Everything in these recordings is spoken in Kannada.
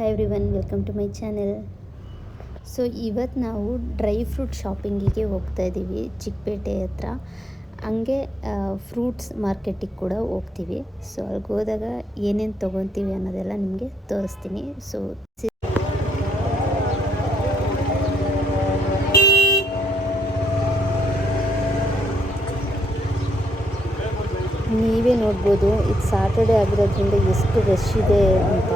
Hi everyone, welcome to my channel. So ಇವತ್ತು ನಾವು ಡ್ರೈ ಫ್ರೂಟ್ ಶಾಪಿಂಗಿಗೆ ಹೋಗ್ತಾ ಇದ್ದೀವಿ ಚಿಕ್ಕಪೇಟೆ ಹತ್ರ. ಹಂಗೆ ಫ್ರೂಟ್ಸ್ ಮಾರ್ಕೆಟಿಗೆ ಕೂಡ ಹೋಗ್ತೀವಿ. ಸೊ ಅಲ್ಲಿಗೆ ಹೋದಾಗ ಏನೇನು ತೊಗೊತೀವಿ ಅನ್ನೋದೆಲ್ಲ ನಿಮಗೆ ತೋರಿಸ್ತೀನಿ. ಸೊ ನೀವೇ ನೋಡ್ಬೋದು, ಇದು ಸಾಟರ್ಡೆ ಆಗಿರೋದ್ರಿಂದ ಎಷ್ಟು ರಶ್ ಇದೆ ಅಂತ.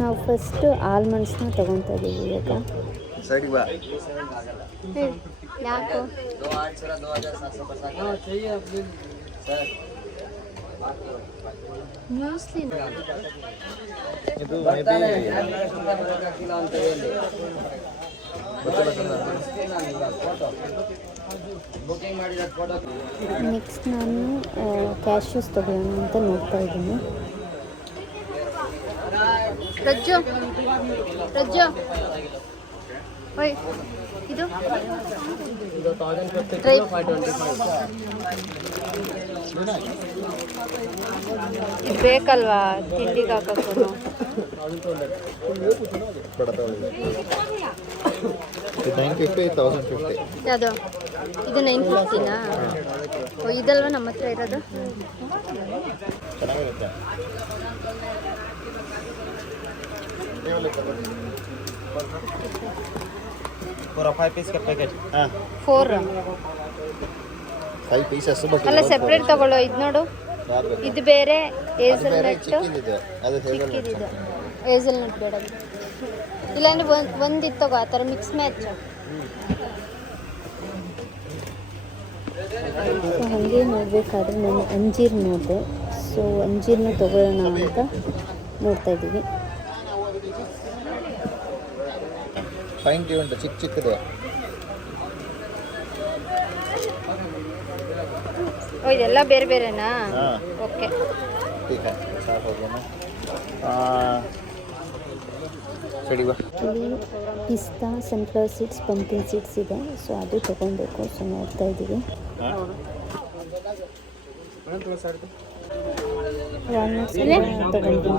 ನಾವು ಫಸ್ಟು ಆಲ್ಮಂಡ್ಸ್ನ ತೊಗೊತಾ ಇದ್ದೀವಿ ಇವಾಗ. ಯಾಕೋ ನ್ಯೂಸ್ಲಿ ನೆಕ್ಸ್ಟ್ ನಾನು ಕ್ಯಾಶ್ಯೂಸ್ ತೊಗೊಳ್ಳೋಣ ಅಂತ ನೋಡ್ತಾ ಇದ್ದೀನಿ. ರಜ್ಜು ಓಯ್ ಇದು ಇದು ಬೇಕಲ್ವಾ ತಿಂಡಿಗೆ ಹಾಕೋಕ್ಕೂ. ಯಾವುದು ಇದು 950ನಾ? ಇದಲ್ವಾ ನಮ್ಮ ಹತ್ರ ಇರೋದು? पूरा 5 पीस का पैकेट 4 5 पीसेस ಅಲ್ಲ, ಸೆಪ್ರೇಟ್ ತಗೊಳ್ಳೋ. ಇದು ನೋಡು, ಇದು ಬೇರೆ ಹೇಸಲ್ನಟ್, ಅದು ಚಿಕ್ಕಿದಿದೆ. ಹೇಸಲ್ನಟ್ ಬೇಡ, ಇಲ್ಲಾಂದ್ರೆ ಒಂದಿತ್ತು ತಗೋ, ಆ ಥರ ಮಿಕ್ಸ್ ಮ್ಯಾಚ್. ಸೊ ಹಾಗೆ ನೋಡಬೇಕಾದ್ರೆ ನಾನು ಅಂಜೀರ್ ನೋಡಿದೆ. ಸೊ ಅಂಜೀರ್ನ ತೊಗೊಳ್ಳೋಣ ಅಂತ ನೋಡ್ತಾ ಇದ್ದೀವಿ. ಫೈನ್ ಟೀ ಉಂಟು, ಚಿಕ್ಕದಿದೆ. ಓ, ಇದೆಲ್ಲ ಬೇರೆ ಬೇರೆನಾ? ಓಕೆ, ಇಲ್ಲಿ ಪಿಸ್ತಾ, ಸನ್ಫ್ಲವರ್ ಸೀಡ್ಸ್, ಪಂಪ್ಕಿನ್ ಸೀಡ್ಸ್ ಇದೆ. ಸೊ ಅದು ತೊಗೊಬೇಕು. ಸೊ ನೋಡ್ತಾ ಇದ್ದೀವಿ. ವಾಲ್ನಟ್ಸ್ ತೊಗೊಂಡು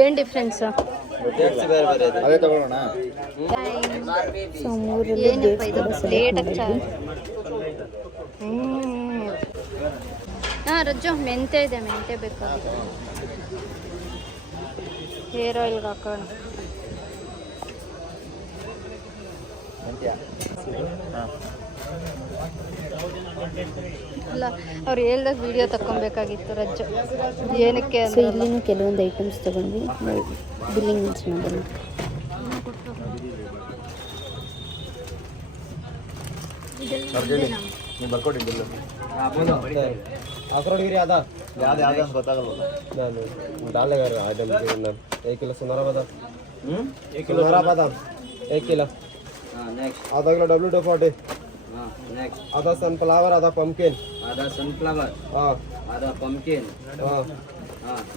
ಏನು ಡಿಫ್ರೆನ್ಸು? ಅದೇ ತಗೊಳ್ಳೋಣ. ಸೊ ಮೂರಲ್ಲಿ ಹಾಂ ರಜ್ಜು, ಮೆಂತೆ ಇದೆ, ಮೆಂತೆ ಬೇಕಾಗುತ್ತೆ. ಹೇರ್ ಆಯಿಲ್ಗೆ ಹಾಕೋಣ. ಇಲ್ಲ, ಅವ್ರು ಹೇಳ್ದಾಗ ವಿಡಿಯೋ ತಗೊಬೇಕಾಗಿತ್ತು ರಜ್ಜು. ಏನಕ್ಕೆ? ಸೊ ಇಲ್ಲಿನೂ ಕೆಲವೊಂದು ಐಟಮ್ಸ್ ತೊಗೊಂಡ್ವಿ. ಬಿಲ್ಲಿಂಗ್ ಮಾಡ್ಸೋಣ ಬನ್ನಿ. ನೀವು ಬರ್ಕೊಡಿ ಬಿಲ್ಲು. ಅಕ್ರೋಡ್ಗಿರಿ ಯಾವ್ದು ಅಂತ ಗೊತ್ತಾಗಲ್ಲ. ನಾನು ಡಾಲೆಗಾರ ಐಟಮ್ 1 किलो सुनहरा बादाम, 1 किलो सुनहरा बादाम, 1 किलो, आधा किलो WD-40, आधा सनफ्लावर, आधा पंपकिन, आधा सनफ्लावर, आधा पंपकिन,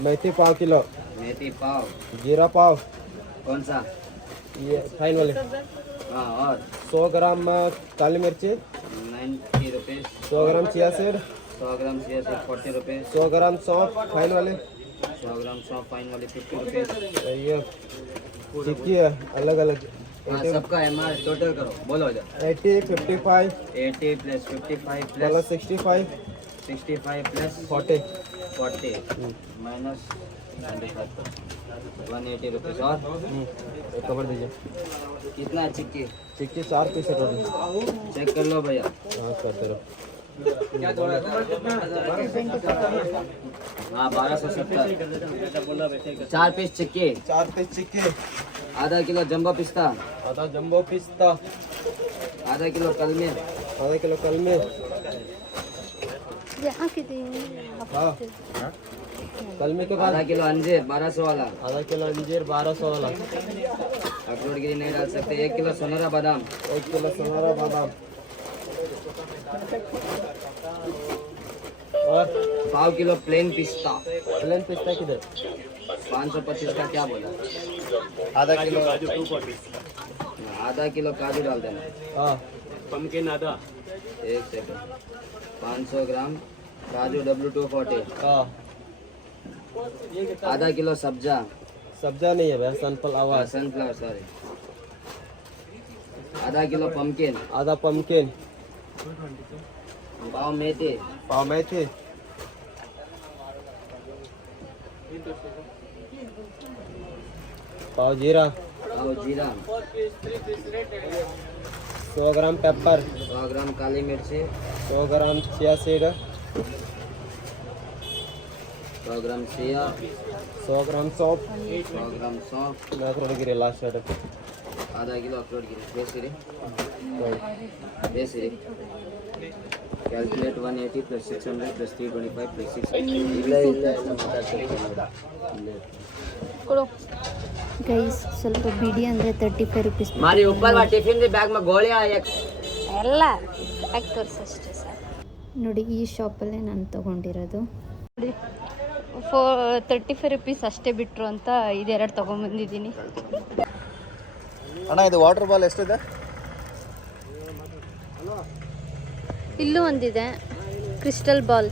मेथी पाव किलो, मेथी पाव, जीरा पाव. कौन सा? ये फाइन वाले. और 100 ग्राम काली मिर्ची 90 रुपीज़, 100 ग्राम चिया सीड, 100 ग्राम चिया सीड 40 रुपीज़, 100 ग्राम सौंफ फाइन वाले, 100 ग्राम सौंफ फाइन वाली 50 रुपीज़. ये चिक्की है अलग अलग. सबका MR टोटल करो, बोलो जा. 80, 55, 80 plus 55 plus plus 65, 65 plus 40. 40 minus 180 rupees. और एक कवर दीजिए. कितना है चिक्की? चिक्की 4 पीस है टोटल. चेक कर लो भैया. हाँ करते रहो. हाँ 1270. 4 पीस चिक्की, 4 पीस चिक्की, आधा किलो जंबो पिस्ता, आधा जंबो पिस्ता, आधा किलो कलमी, आधा किलो कलमी. हाँ कलमी के बाद आधा किलो अंजीर 1200 वाला, आधा किलो अंजीर 1200 वाला, अखरोटगिरी नहीं डाल सकते. 1 किलो सुनहरा बादाम, 1 किलो सुनहरा बादाम, और पाव किलो प्लेन पिस्ता. प्लेन पिस्ता किधर? 525 का क्या बोला? आधा किलो आधा किलो काजू डाल देना. हाँ पंपकिन आधा, एक सेकंड 500 ग्राम काजू W240, हाँ आधा किलो सब्जा सब्जा नहीं है भैया, सनफ्लावर। सनफ्लावर सॉरी, आधा किलो पम्पकिन, आधा पम्पकिन, पाव मेथी, पाव मेथी, पाव जीरा, पाव जीरा, 100 ग्राम पेपर, 100 ग्राम काली मिर्ची, 100 ग्राम चिया सीड, 100 ग्राम चिया, 100 ग्राम सौंफ, 100 ग्राम सौंफ, अखरोट लास्ट साइड, आधा किलो अखरोट गिरी, बेसिरी, कैलकुलेट 180 plus 600 plus 325 plus 600. ಕೊಡು ಗೈಸ್, ಸ್ವಲ್ಪ ಬಿಡಿ ಅಂದರೆ 35 ರುಪೀಸ್. हमारी ऊपर वा टिफिन के बैग में गोलियां एक ಎಲ್ಲ ಪ್ಯಾಕ್ ತೋರಿಸಷ್ಟೇ ಸರ್. ನೋಡಿ ಈ ಶಾಪಲ್ಲೇ ನಾನು ತೊಗೊಂಡಿರೋದು. ನೋಡಿ 35 ರುಪೀಸ್ ಅಷ್ಟೇ ಬಿಟ್ಟರು ಅಂತ ಇದೆರಡು ತೊಗೊಂಬಂದಿದ್ದೀನಿ. ಅಣ್ಣ ಇದು ವಾಟರ್ ಬಾಲ್ ಎಷ್ಟಿದೆ? ಇಲ್ಲೂ ಒಂದಿದೆ ಕ್ರಿಸ್ಟಲ್ ಬಾಲ್.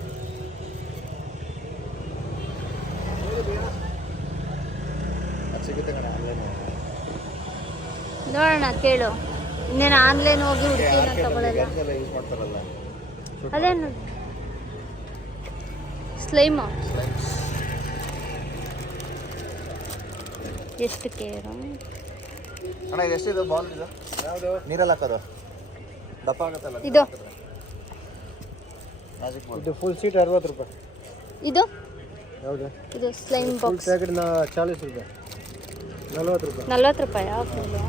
ನೋಡೋಣ, ಕೇಳು. ಇನ್ನೇನು ಆನ್ಲೈನ್ ಹೋಗಿ ಹುಡುಕಿ ತಗೊಳ್ಳಲ್ಲ. ಅದೇನು ಸ್ಲೈಮು ಎಷ್ಟು ಕೇರು. ಅಣ್ಣ ಇದು ಎಷ್ಟಿದೆ ಬಾಲ್? ಇದು ನೀರಲ್ಲಿ ಹಾಕೋದು ದಪ್ಪ ಆಗುತ್ತಲ್ಲ ಇದು ಮ್ಯಾಜಿಕ್ ಬಾಲ್. ಇದು ಫುಲ್ ಸೀಟ್ 60 ರೂಪಾಯಿ. ಇದು ಯಾವುದು? ಇದು ಸ್ಲೈಮ್ ಬಾಕ್ಸ್ ಪ್ಯಾಕೆಟ್ 40 ರೂಪಾಯಿ, 40 ರೂಪಾಯಿ. 40 ರೂಪಾಯಾ ಫುಲ್ಲು?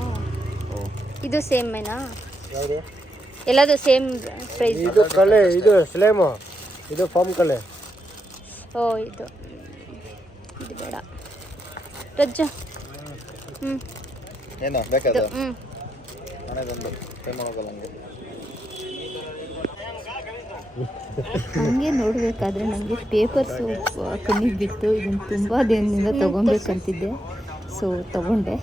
ಇದು ಸೇಮೇನಾ? ಯಾವುದು? ಎಲ್ಲದು ಸೇಮ್ ಪ್ರೈಸ್? ಇದು ಕಲೆ, ಇದು ಸ್ಲೇಮು, ಇದು ಫಾರ್ಮ್ ಕಲೆ. ಓ ಇದು ಬೇಡ ರಜ್ಜ. ಏನು ಬೇಕಾದ? ಹಂಗೆ ಪೇ ಮಾಡೋಕಲ್ಲ ಹಂಗೆ. ಹಂಗೆ ನೋಡಬೇಕಾದ್ರೆ ನನಗೆ ಪೇಪರ್ಸು ಕಣ್ಣಿಗೆ ಬಿತ್ತು. ಇದನ್ನು ತುಂಬ ದಿನದಿಂದ ತೊಗೊಬೇಕಂತಿದ್ದೆ, ಸೊ ತೊಗೊಂಡೆ.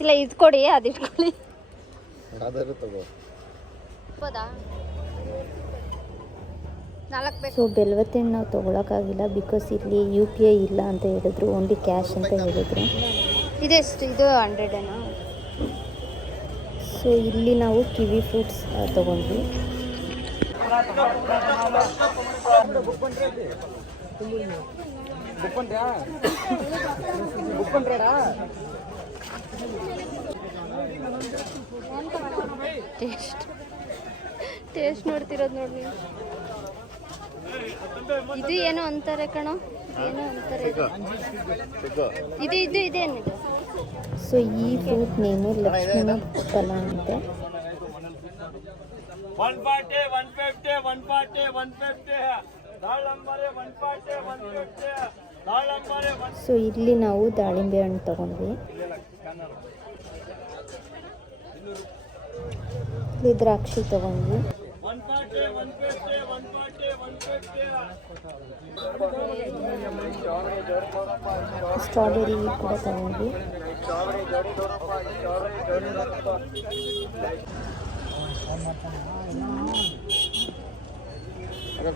ಇಲ್ಲ ಇದು ಕೊಡಿ, ಅದು ಇಟ್ಕೊಳ್ಳಿ. ಸೊ ಬೆಲ್ವತ್ತೇನು ನಾವು ತೊಗೊಳಕ್ಕಾಗಿಲ್ಲ, ಬಿಕಾಸ್ ಇಲ್ಲಿ UPI ಇಲ್ಲ ಅಂತ ಹೇಳಿದ್ರು, ಓನ್ಲಿ ಕ್ಯಾಶ್ ಅಂತ ಹೇಳಿದ್ರು. ಇದೆಷ್ಟು? ಇದು 100ಏನಾ? ಸೊ ಇಲ್ಲಿ ನಾವು ಕಿವಿ ಫ್ರೂಟ್ಸ್ ತೊಗೊಂಡ್ವಿ. ಟೇಸ್ಟ್ ನೋಡ್ತಿರೋದು ನೋಡಿ ನೀವು. ಇದು ಏನೋ ಅಂತಾರೆ ಕಣೋ, ಏನೋ ಅಂತಾರೆ. ಇದು ಇದು ಇದೇನಿದು? ಸೊ ಈ ಫ್ರೂಟ್ ನೇಮು ಲಕ್ಷ್ಮಣ ಫಲ ಅಂತೆ. ಸೊ ಇಲ್ಲಿ ನಾವು ದಾಳಿಂಬೆ ಹಣ್ಣು ತಗೊಂಡ್ವಿ. ಇಲ್ಲಿ ದ್ರಾಕ್ಷಿ ತಗೊಂಡ್ವಿ. ಸ್ಟ್ರಾಬೆರಿ ಕೂಡ ತಗೊಂಡ್ವಿ.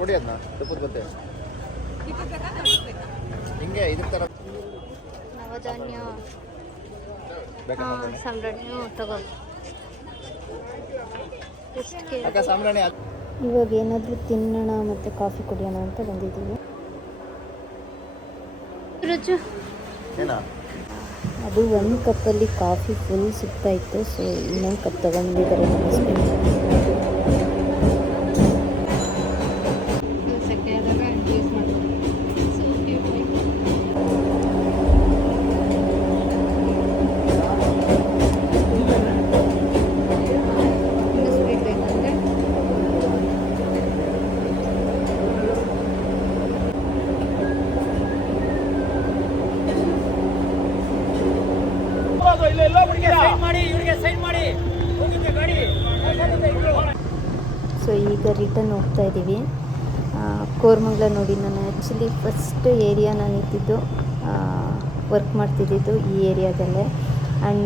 ಕೊಡಿ ಅದನ್ನ ತುಪ್ಪದ ಬತ್ತೆ ಹಿಂಗೆ ಇದ್ರ ಥರ ನವಧಾನ್ಯ ಸಂಭ್ರಮೆ ತಗೋ. ಇವಾಗ ಏನಾದರೂ ತಿನ್ನೋಣ ಮತ್ತು ಕಾಫಿ ಕುಡಿಯೋಣ ಅಂತ ಬಂದಿದ್ದೀವಿ. ಅದು ಒಂದು ಕಪ್ಪಲ್ಲಿ ಕಾಫಿ ಫುಲ್ ಸಿಗ್ತಾ ಇತ್ತು, ಸೊ ಇನ್ನೊಂದು ಕಪ್ ತಗೊಂಡಿದ್ದಾರೆ ನಮ್ಮ ಹಸ್ಬೆಂಡ್. ಸೊ ಈಗ ರಿಟರ್ನ್ ಹೋಗ್ತಾ ಇದ್ದೀವಿ. ಕೋರಮಂಗಲ ನೋಡಿ, ನಾನು ಆ್ಯಕ್ಚುಲಿ ಫಸ್ಟ್ ಏರಿಯಾ ನಾನು ಇದ್ದಿದ್ದು ವರ್ಕ್ ಮಾಡ್ತಿದ್ದಿದ್ದು ಈ ಏರಿಯಾದಲ್ಲೇ. ಆ್ಯಂಡ್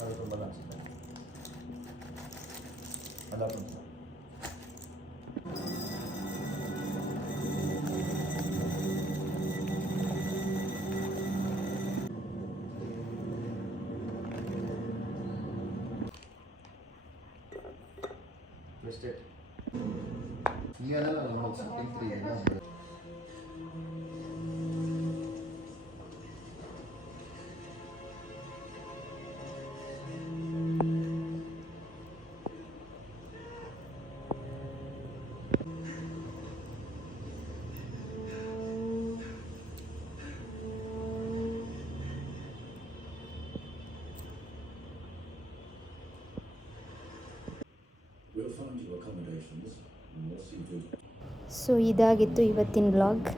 ಅದು ತುಂಬ ಅನಿಸುತ್ತೆ ಅದಾದ mistake We'll find you accommodations and we'll see to so ಇದಾಗಿತ್ತು ಇವತ್ತಿನ ವ್ಲಾಗ್.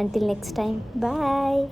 ಅಂಟಿಲ್ ನೆಕ್ಸ್ಟ್ ಟೈಮ್ ಬಾಯ್.